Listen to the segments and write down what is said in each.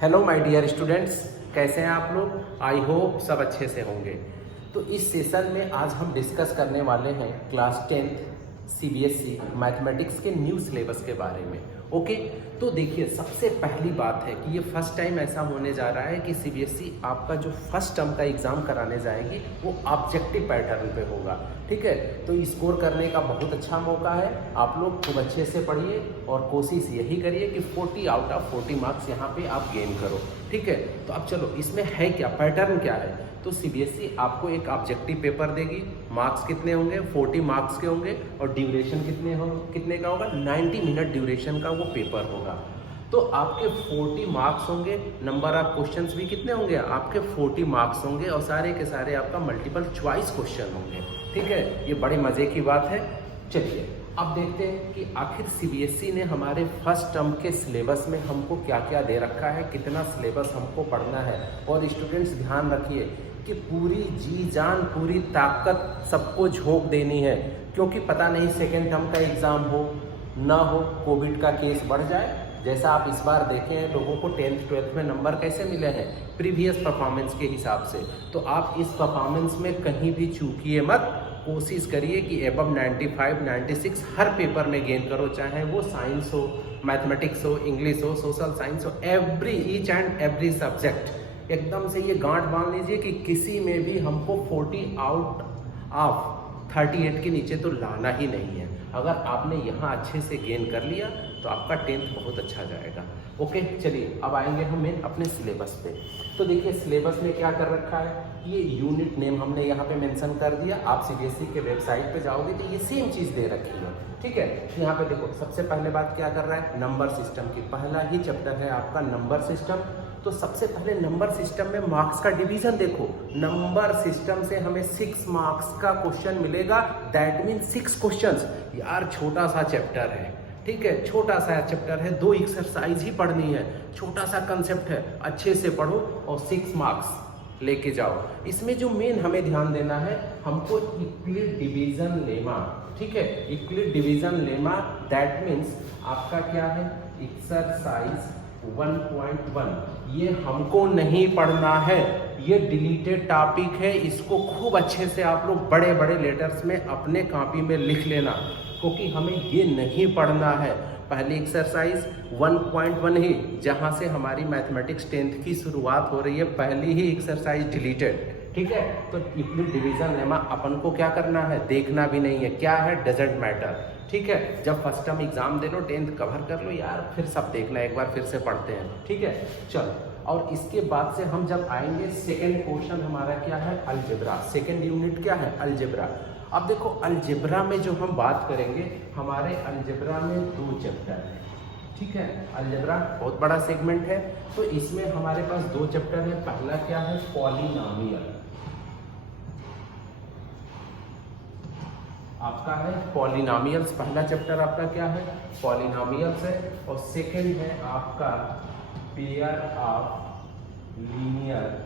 Hello my dear students, कैसे हैं आप लोग। आई होप सब अच्छे से होंगे। तो इस सेशन में आज हम डिस्कस करने वाले हैं क्लास 10th सीबीएसई मैथमेटिक्स के न्यू सिलेबस के बारे में। ओके, तो देखिए सबसे पहली बात है कि ये फर्स्ट टाइम ऐसा होने जा रहा है कि सीबीएसई आपका जो फर्स्ट टर्म का एग्ज़ाम कराने जाएगी वो ऑब्जेक्टिव पैटर्न पे होगा। ठीक है, तो स्कोर करने का बहुत अच्छा मौका है। आप लोग खूब अच्छे से पढ़िए और कोशिश यही करिए कि 40 आउट ऑफ 40 मार्क्स यहाँ पे आप गेन करो। ठीक है, तो अब चलो इसमें है क्या, पैटर्न क्या है। तो सीबीएसई आपको एक ऑब्जेक्टिव पेपर देगी। मार्क्स कितने होंगे, 40 मार्क्स के होंगे और ड्यूरेशन कितने का होगा, 90 मिनट ड्यूरेशन का वो पेपर होगा। तो आपके 40 मार्क्स होंगे, नंबर ऑफ क्वेश्चंस भी कितने होंगे, आपके 40 मार्क्स होंगे और सारे के सारे आपका मल्टीपल चॉइस क्वेश्चन होंगे। ठीक है, ये बड़े मज़े की बात है। चलिए अब देखते हैं कि आखिर सीबीएसई ने हमारे फर्स्ट टर्म के सिलेबस में हमको क्या क्या दे रखा है, कितना सिलेबस हमको पढ़ना है। और स्टूडेंट्स ध्यान रखिए कि पूरी जी जान पूरी ताकत सबको झोंक देनी है, क्योंकि पता नहीं सेकेंड टर्म का एग्ज़ाम हो ना हो, कोविड का केस बढ़ जाए। जैसा आप इस बार देखे हैं लोगों को 10th 12th में नंबर कैसे मिले हैं, प्रीवियस परफॉर्मेंस के हिसाब से। तो आप इस परफॉर्मेंस में कहीं भी चूकिए मत। कोशिश करिए कि एबव 95 96 हर पेपर में गेन करो, चाहे वो साइंस हो, मैथमेटिक्स हो, इंग्लिश हो, सोशल साइंस हो, ईच एंड एवरी सब्जेक्ट। एकदम से ये गांठ बांध लीजिए कि किसी में भी हमको 40 आउट ऑफ 38 के नीचे तो लाना ही नहीं है। अगर आपने यहाँ अच्छे से गेन कर लिया तो आपका 10th बहुत अच्छा जाएगा। ओके, चलिए अब आएंगे हम अपने सिलेबस पे। तो देखिए सिलेबस में क्या कर रखा है, ये यूनिट नेम हमने यहाँ पे मेंशन कर दिया। आप सीबीएसई के वेबसाइट पे जाओगे तो ये सेम चीज़ दे रखी है। ठीक है, यहाँ पे देखो सबसे पहले बात क्या कर रहा है, नंबर सिस्टम की। पहला ही चैप्टर है आपका नंबर सिस्टम। तो सबसे पहले नंबर सिस्टम में मार्क्स का डिवीजन देखो। नंबर सिस्टम से हमें 6 मार्क्स का क्वेश्चन मिलेगा, दैट मीन 6 क्वेश्चंस। यार छोटा सा चैप्टर है, ठीक है, छोटा सा चैप्टर है, 2 एक्सरसाइज ही पढ़नी है, छोटा सा कंसेप्ट है, अच्छे से पढ़ो और 6 मार्क्स लेके जाओ। इसमें जो मेन हमें ध्यान देना है, हमको यूक्लिड डिवीजन लेमा। ठीक है, Euclid division lemma that means आपका क्या है, एक्सरसाइज 1.1। ये हमको नहीं पढ़ना है, ये डिलीटेड टॉपिक है। इसको खूब अच्छे से आप लोग बड़े बड़े लेटर्स में अपने कॉपी में लिख लेना, क्योंकि हमें ये नहीं पढ़ना है। पहली एक्सरसाइज 1.1 ही, जहाँ से हमारी मैथमेटिक्स 10th की शुरुआत हो रही है, पहली ही एक्सरसाइज डिलीटेड। ठीक है, तो यूक्लिड डिवीजन लेमा अपन को क्या करना है, देखना भी नहीं है, क्या है डजंट मैटर। ठीक है, जब फर्स्ट टर्म एग्जाम दे लो, 10th कवर कर लो यार, फिर सब देखना, एक बार फिर से पढ़ते हैं। ठीक है, चलो। और इसके बाद से हम जब आएंगे सेकेंड पोर्शन हमारा क्या है, अलजेब्रा। सेकेंड यूनिट क्या है, अलजेब्रा। अब देखो अलजेब्रा में जो हम बात करेंगे, हमारे अलजेब्रा में 2 चैप्टर है। ठीक है, अलजेब्रा बहुत बड़ा सेगमेंट है, तो इसमें हमारे पास 2 चैप्टर है। पहला क्या है, पॉलिनोमियल आपका है, पॉलिनोमियल्स। पहला चैप्टर आपका क्या है, पॉलिनोमियल्स है। और सेकंड है आपका पेयर ऑफ लीनियर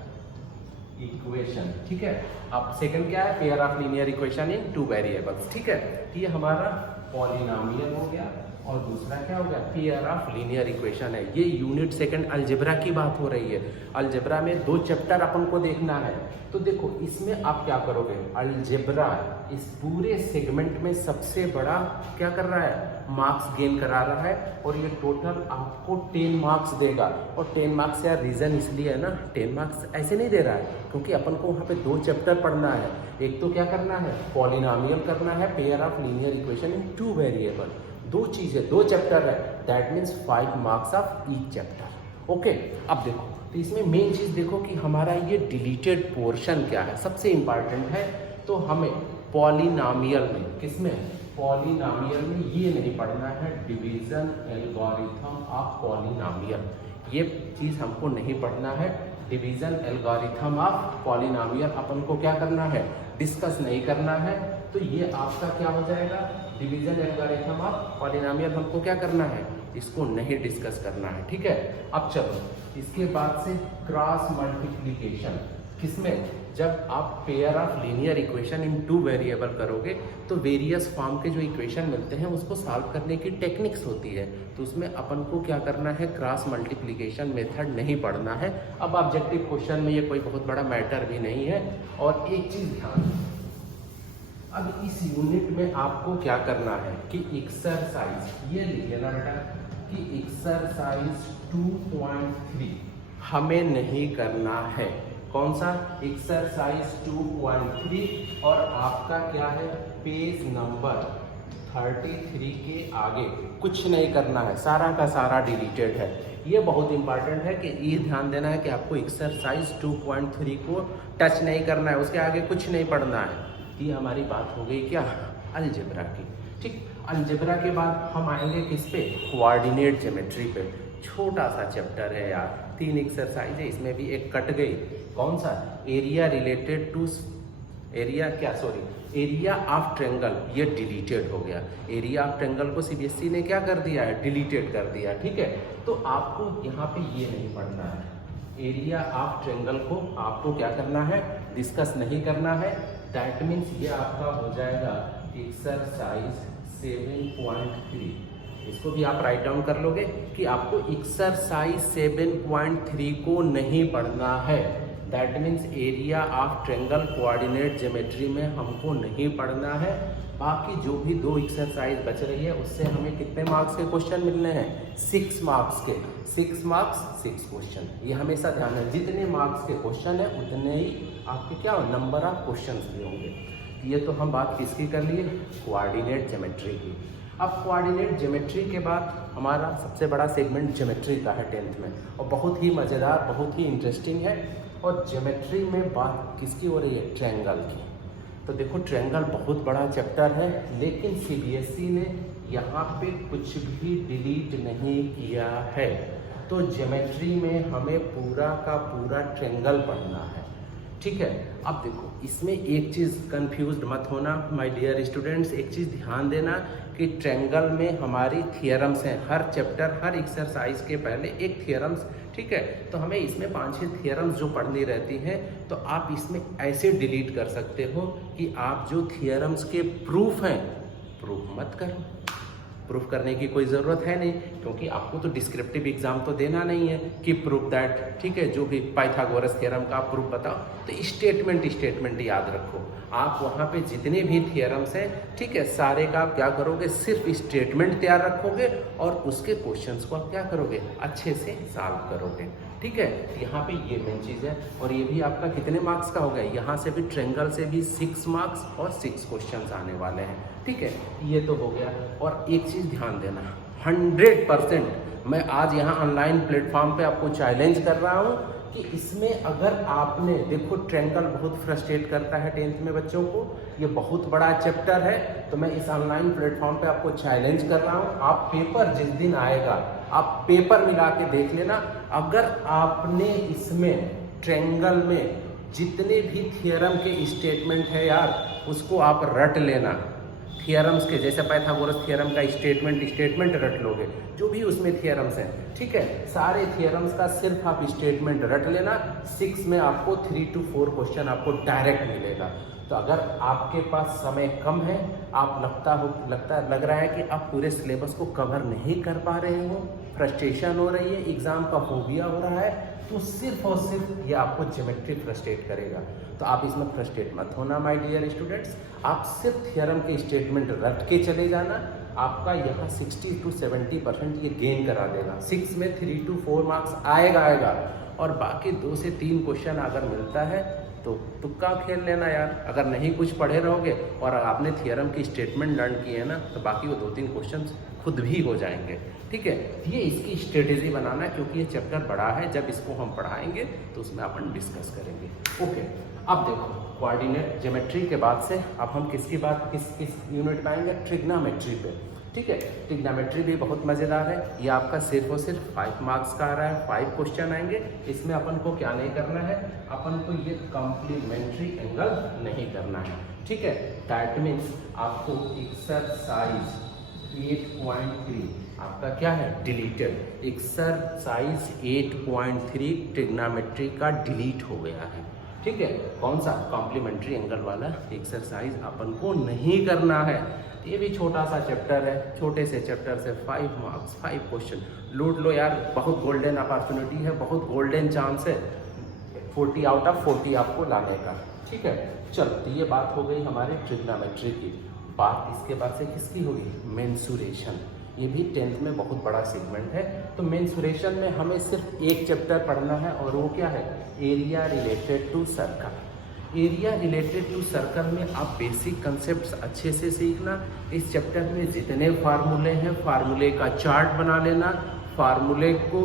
इक्वेशन। ठीक है, अब सेकंड क्या है, pair of linear equation in 2 variables. ठीक है, ये हमारा पॉलिनोमियल हो गया और दूसरा क्या हो गया, पेयर ऑफ लीनियर इक्वेशन है। ये यूनिट सेकंड अलजेब्रा की बात हो रही है। अलजेब्रा में 2 चैप्टर अपन को देखना है। तो देखो इसमें आप क्या करोगे, अलजेब्रा इस पूरे सेगमेंट में सबसे बड़ा क्या कर रहा है, मार्क्स गेन करा रहा है। और ये टोटल आपको 10 मार्क्स देगा। और 10 मार्क्स यार रीज़न इसलिए है ना, 10 मार्क्स ऐसे नहीं दे रहा है क्योंकि अपन को वहाँ पे 2 चैप्टर पढ़ना है। एक तो क्या करना है, पॉलिनोमियल करना है, pair of linear equation in 2 variable. 2 चीज़ें, 2 चैप्टर है, that means 5 marks of each chapter. Okay, अब देखो तो इसमें मेन चीज़ देखो कि हमारा ये डिलीटेड पोर्शन क्या है, सबसे इंपॉर्टेंट है। तो हमें पॉलिनोमियल में, किसमें, पॉलिनोमियल में ये नहीं पढ़ना है, डिवीजन एल्गोरिथम ऑफ पॉलिनोमियल। ये चीज़ हमको नहीं पढ़ना है, डिवीजन एल्गोरिथम ऑफ पॉलिनोमियल अपन को क्या करना है, डिस्कस नहीं करना है। तो ये आपका क्या हो जाएगा, डिवीजन एल्गोरिथम ऑफ पॉलिनोमियल हमको क्या करना है, इसको नहीं डिस्कस करना है। ठीक है, अब चलो इसके बाद से क्रॉस मल्टीप्लिकेशन। किसमें? जब आप pair of linear equation in two variable करोगे तो वेरियस फॉर्म के जो इक्वेशन मिलते हैं उसको सॉल्व करने की टेक्निक्स होती है। तो उसमें अपन को क्या करना है, क्रॉस मल्टीप्लिकेशन मेथड नहीं पढ़ना है। अब ऑब्जेक्टिव क्वेश्चन में ये कोई बहुत बड़ा मैटर भी नहीं है। और एक चीज़ ध्यान, अब इस यूनिट में आपको क्या करना है कि एक्सरसाइज, ये लिख लेना बेटा कि एक्सरसाइज 2.3 हमें नहीं करना है। कौन सा? एक्सरसाइज 2.3। और आपका क्या है, पेज नंबर 33 के आगे कुछ नहीं करना है, सारा का सारा डिलीटेड है। ये बहुत इंपॉर्टेंट है कि ये ध्यान देना है कि आपको एक्सरसाइज 2.3 को टच नहीं करना है, उसके आगे कुछ नहीं पढ़ना है। ये हमारी बात हो गई क्या, अलजेब्रा की। ठीक, अलजेब्रा के बाद हम आएंगे किस पे, कोऑर्डिनेट ज्योमेट्री पे। छोटा सा चैप्टर है यार, 3 एक्सरसाइज है, इसमें भी एक कट गई। कौन सा? Area related to area of triangle, ये डिलीटेड हो गया। एरिया ऑफ ट्रायंगल को सीबीएसई ने क्या कर दिया है, डिलीटेड कर दिया। ठीक है, तो आपको यहाँ पे ये नहीं पढ़ना है। एरिया ऑफ ट्रायंगल को आपको क्या करना है, डिस्कस नहीं करना है। दैट मीन्स ये आपका हो जाएगा एक्सरसाइज 7.3। इसको भी आप राइट डाउन कर लोगे कि आपको एक्सरसाइज 7.3 को नहीं पढ़ना है। That means area of triangle coordinate geometry में हमको नहीं पढ़ना है। बाकी जो भी 2 एक्सरसाइज बच रही है उससे हमें कितने मार्क्स के क्वेश्चन मिलने हैं, 6 मार्क्स के। 6 मार्क्स 6 क्वेश्चन, ये हमेशा ध्यान है। जितने मार्क्स के क्वेश्चन है उतने ही आपके क्या नंबर ऑफ क्वेश्चन भी होंगे। ये तो हम बात किसकी कर लिए, कोऑर्डिनेट ज्योमेट्री की। अब कोऑर्डिनेट ज्योमेट्री के बाद हमारा सबसे बड़ा सेगमेंट ज्योमेट्री का है 10th में, और बहुत ही मज़ेदार, बहुत ही इंटरेस्टिंग है। और ज्योमेट्री में बात किसकी हो रही है, ट्रायंगल की। तो देखो ट्रायंगल बहुत बड़ा चैप्टर है, लेकिन सीबीएसई ने यहाँ पे कुछ भी डिलीट नहीं किया है। तो ज्योमेट्री में हमें पूरा का पूरा ट्रायंगल पढ़ना है। ठीक है, अब देखो इसमें एक चीज़ कंफ्यूज्ड मत होना माय डियर स्टूडेंट्स। एक चीज़ ध्यान देना कि ट्रायंगल में हमारी थियरम्स हैं। हर चैप्टर, हर एक्सरसाइज के पहले एक थियरम्स। ठीक है, तो हमें इसमें 5-6 थियरम्स जो पढ़नी रहती हैं, तो आप इसमें ऐसे डिलीट कर सकते हो कि आप जो थियरम्स के प्रूफ हैं, प्रूफ मत करो। प्रूफ करने की कोई ज़रूरत है नहीं, क्योंकि आपको तो डिस्क्रिप्टिव एग्जाम तो देना नहीं है कि प्रूफ दैट। ठीक है, जो भी पाइथागोरस थ्योरम का आप प्रूफ बताओ, तो स्टेटमेंट याद रखो। आप वहाँ पे जितने भी थियरम्स हैं, ठीक है, सारे का आप क्या करोगे, सिर्फ स्टेटमेंट तैयार रखोगे और उसके क्वेश्चंस को आप क्या करोगे, अच्छे से सॉल्व करोगे। ठीक है, यहाँ पे ये मेन चीज़ है। और ये भी आपका कितने मार्क्स का हो गया, यहाँ से भी ट्रायंगल से भी 6 मार्क्स और 6 क्वेश्चंस आने वाले हैं। ठीक है, ये तो हो गया। और एक चीज़ ध्यान देना, 100% मैं आज यहाँ ऑनलाइन प्लेटफॉर्म पे आपको चैलेंज कर रहा हूँ कि इसमें अगर आपने, देखो ट्रायंगल बहुत फ्रस्ट्रेट करता है 10th में बच्चों को, ये बहुत बड़ा चैप्टर है। तो मैं इस ऑनलाइन प्लेटफॉर्म पे आपको चैलेंज कर रहा हूँ, आप पेपर जिस दिन आएगा आप पेपर मिला के देख लेना। अगर आपने इसमें ट्रायंगल में जितने भी थियरम के स्टेटमेंट है यार, उसको आप रट लेना। थियरम्स के जैसे पाइथागोरस थ्योरम का स्टेटमेंट रट लोगे, जो भी उसमें थियरम्स हैं। ठीक है, सारे थियरम्स का सिर्फ आप स्टेटमेंट रट लेना। 6 में आपको 3 to 4 क्वेश्चन आपको डायरेक्ट मिलेगा। तो अगर आपके पास समय कम है, आप लग रहा है कि आप पूरे सिलेबस को कवर नहीं कर पा रहे हो, फ्रस्ट्रेशन हो रही है, एग्जाम का फोबिया हो रहा है, तो सिर्फ और सिर्फ ये आपको ज्योमेट्री फ्रस्ट्रेट करेगा। तो आप इसमें फ्रस्ट्रेट मत होना माय डियर स्टूडेंट्स। आप सिर्फ थ्योरम के स्टेटमेंट रट के चले जाना, आपका यहाँ 60 to 70% ये गेन करा देगा। 6 में 3 to 4 मार्क्स आएगा। और बाकी 2 से 3 क्वेश्चन अगर मिलता है तो तुक्का खेल लेना यार। अगर नहीं कुछ पढ़े रहोगे और आपने थियरम की स्टेटमेंट लर्न किए ना, तो बाकी वो 2-3 क्वेश्चन खुद भी हो जाएंगे। ठीक है, ये इसकी स्ट्रेटेजी बनाना, क्योंकि ये चैप्टर बड़ा है। जब इसको हम पढ़ाएंगे तो उसमें अपन डिस्कस करेंगे। ओके, अब देखो कोऑर्डिनेट ज्योमेट्री के बाद से अब हम किसकी बात, किस यूनिट पे आएंगे, ट्रिग्नोमेट्री पे। ठीक है, ट्रिग्नोमेट्री भी बहुत मज़ेदार है। ये आपका सिर्फ और सिर्फ 5 मार्क्स का आ रहा है, 5 क्वेश्चन आएंगे। इसमें अपन को क्या नहीं करना है, अपन को ये कॉम्प्लीमेंट्री एंगल नहीं करना है। ठीक है, दैट मीन्स आपको एक्सरसाइज 8.3 आपका क्या है, डिलीटेड। एक्सरसाइज 8.3 ट्रिग्नोमेट्री का डिलीट हो गया है। ठीक है। कौन सा? कॉम्प्लीमेंट्री एंगल वाला एक्सरसाइज अपन को नहीं करना है। ये भी छोटा सा चैप्टर है, छोटे से चैप्टर से 5 मार्क्स 5 क्वेश्चन लूट लो यार। बहुत गोल्डन अपॉर्चुनिटी है, बहुत गोल्डन चांस है 40 आउट ऑफ 40 आपको लाने का। ठीक है, चलो तो ये बात हो गई हमारे ट्रिग्नोमेट्री की। बात इसके बाद से किसकी होगी? मेंसुरेशन। ये भी 10th में बहुत बड़ा सेगमेंट है। तो मेंसुरेशन में हमें सिर्फ एक चैप्टर पढ़ना है और वो क्या है? Area related to circle. Area related to circle में आप बेसिक कंसेप्ट्स अच्छे से सीखना। इस चैप्टर में जितने फार्मूले हैं, फार्मूले का चार्ट बना लेना, फार्मूले को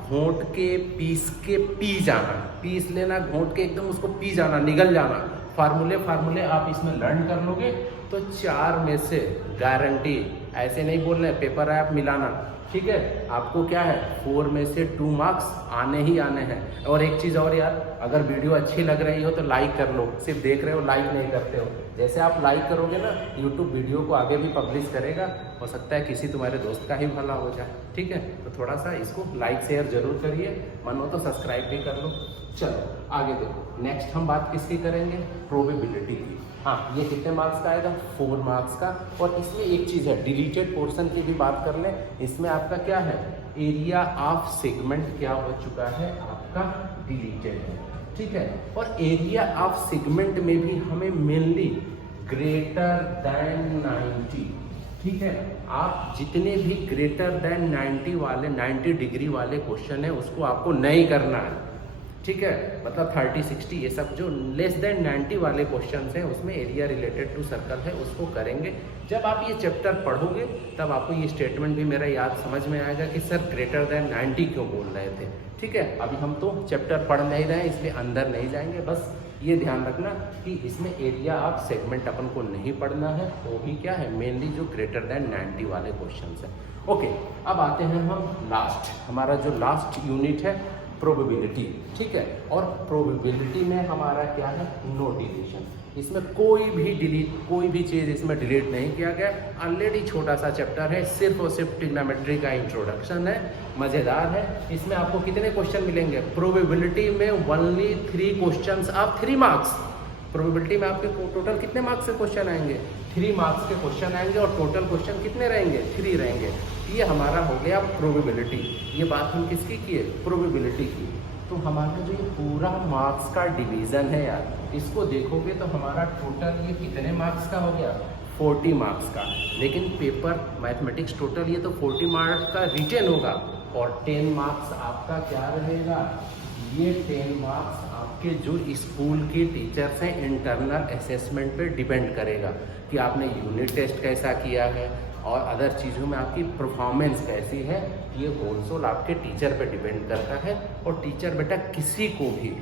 घोंट के पी जाना, पीस लेना, घोंट के एकदम उसको पी जाना, निगल जाना। फार्मूले आप इसमें लर्न कर लोगे तो 4 में से गारंटी, ऐसे नहीं बोल रहे पेपर है आप मिलाना, ठीक है। आपको क्या है? 4 में से 2 मार्क्स आने ही आने हैं। और एक चीज़ और यार, अगर वीडियो अच्छी लग रही हो तो लाइक कर लो। सिर्फ देख रहे हो, लाइक नहीं करते हो। जैसे आप लाइक करोगे ना, यूट्यूब वीडियो को आगे भी पब्लिश करेगा। हो सकता है किसी तुम्हारे दोस्त का ही भला हो जाए, ठीक है। तो थोड़ा सा इसको लाइक शेयर जरूर करिए, मन हो तो सब्सक्राइब भी कर लो। चलो आगे देखो, नेक्स्ट हम बात किसकी करेंगे? प्रोबेबिलिटी की। हाँ, ये कितने मार्क्स का आएगा? 4 मार्क्स का। और इसमें एक चीज़ है, डिलीटेड पोर्शन की भी बात कर लें। इसमें आपका क्या है? एरिया ऑफ सेगमेंट क्या हो चुका है? आपका डिलीटेड है, ठीक है। और एरिया ऑफ सेगमेंट में भी हमें मेनली ग्रेटर देन 90, ठीक है। आप जितने भी ग्रेटर देन 90 वाले 90 डिग्री वाले क्वेश्चन है उसको आपको नहीं करना है, ठीक है। मतलब 30, 60 ये सब जो लेस देन 90 वाले क्वेश्चन हैं उसमें एरिया रिलेटेड टू सर्कल है, उसको करेंगे। जब आप ये चैप्टर पढ़ोगे तब आपको ये स्टेटमेंट भी मेरा याद समझ में आएगा कि सर ग्रेटर देन 90 क्यों बोल रहे थे, ठीक है। अभी हम तो चैप्टर पढ़ नहीं रहे हैं इसलिए अंदर नहीं जाएंगे। बस ये ध्यान रखना कि इसमें एरिया ऑफ सेगमेंट अपन को नहीं पढ़ना है, वो भी क्या है? मेनली जो ग्रेटर देन 90 वाले क्वेश्चन है। ओके, अब आते हैं हम लास्ट, हमारा जो लास्ट यूनिट है प्रोबेबिलिटी, ठीक है। और प्रोबेबिलिटी में हमारा क्या है? No deletion. इसमें कोई भी चीज़ इसमें डिलीट नहीं किया गया। ऑलरेडी छोटा सा चैप्टर है, सिर्फ और सिर्फ ट्रिग्नोमेट्री का इंट्रोडक्शन है, मज़ेदार है। इसमें आपको कितने क्वेश्चन मिलेंगे? प्रोबेबिलिटी में only 3 question of 3 marks. Probability में आपके टोटल कितने मार्क्स के क्वेश्चन आएंगे? 3 मार्क्स के क्वेश्चन आएंगे। और टोटल क्वेश्चन कितने रहेंगे? 3 रहेंगे। ये हमारा हो गया प्रोबेबिलिटी। ये बात हम किसकी किए? प्रोबेबिलिटी की। तो हमारा जो ये पूरा मार्क्स का डिवीज़न है यार, इसको देखोगे तो हमारा टोटल ये कितने मार्क्स का हो गया? 40 मार्क्स का। लेकिन पेपर मैथमेटिक्स टोटल ये तो 40 मार्क्स का रिटेन होगा और 10 मार्क्स आपका क्या रहेगा? ये 10 मार्क्स आपके जो स्कूल के टीचर्स हैं इंटरनल असेसमेंट पे डिपेंड करेगा कि आपने यूनिट टेस्ट कैसा किया है और अदर चीज़ों में आपकी परफॉर्मेंस कैसी है। ये होल सोल आपके टीचर पे डिपेंड करता है। और टीचर बेटा किसी को भी,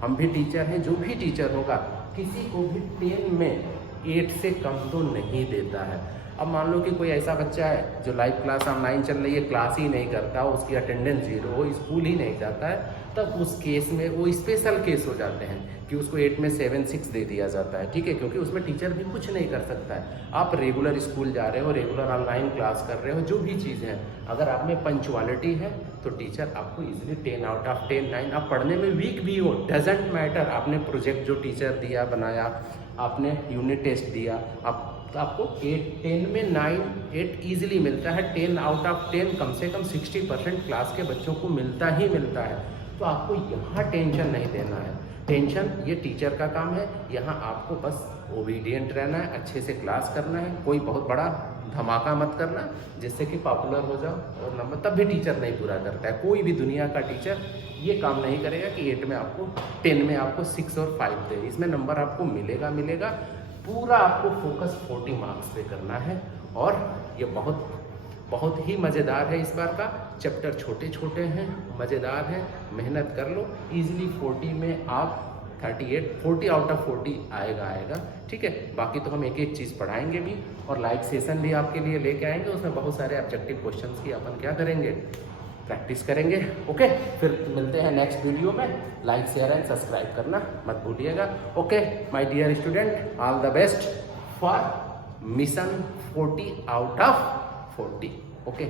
हम भी टीचर हैं, जो भी टीचर होगा किसी को भी 10 में 8 से कम तो नहीं देता है। अब मान लो कि कोई ऐसा बच्चा है जो लाइव क्लास ऑनलाइन चल रही है, क्लास ही नहीं करता, उसकी अटेंडेंस 0 हो, स्कूल ही नहीं जाता है, तब उस केस में वो स्पेशल केस हो जाते हैं कि उसको 8 में 7, 6 दे दिया जाता है, ठीक है। क्योंकि उसमें टीचर भी कुछ नहीं कर सकता है। आप रेगुलर स्कूल जा रहे हो, रेगुलर ऑनलाइन क्लास कर रहे हो, जो भी चीज़ है, अगर आप में पंचुअलिटी है तो टीचर आपको इजीली 10 आउट ऑफ 10, 9, आप पढ़ने में वीक भी हो, डजेंट मैटर। आपने प्रोजेक्ट जो टीचर दिया बनाया, आपने यूनिट टेस्ट दिया, तो आपको 10 में 9, 8 ईजिली मिलता है। 10 आउट ऑफ 10 कम से कम 60% क्लास के बच्चों को मिलता ही मिलता है। तो आपको यहाँ टेंशन नहीं देना है। टेंशन ये टीचर का काम है। यहाँ आपको बस ओबीडियंट रहना है, अच्छे से क्लास करना है, कोई बहुत बड़ा धमाका मत करना जिससे कि पॉपुलर हो जाओ और नंबर, तब भी टीचर नहीं पूरा करता है। कोई भी दुनिया का टीचर ये काम नहीं करेगा कि 8 में आपको 10 में आपको 6 और 5 दे। इसमें नंबर आपको मिलेगा। पूरा आपको फोकस 40 मार्क्स पे करना है। और ये बहुत ही मज़ेदार है। इस बार का चैप्टर छोटे छोटे हैं, मज़ेदार हैं, मेहनत कर लो। इजीली 40 में आप 40 आउट ऑफ 40 आएगा, ठीक है। बाकी तो हम एक एक चीज़ पढ़ाएंगे भी और लाइव सेशन भी आपके लिए लेके आएंगे। उसमें बहुत सारे ऑब्जेक्टिव क्वेश्चंस की अपन क्या करेंगे? प्रैक्टिस करेंगे। ओके, फिर मिलते हैं नेक्स्ट वीडियो में। लाइक, शेयर एंड सब्सक्राइब करना मत भूलिएगा। Okay my dear student, all the best for mission 40 out of 40। Okay.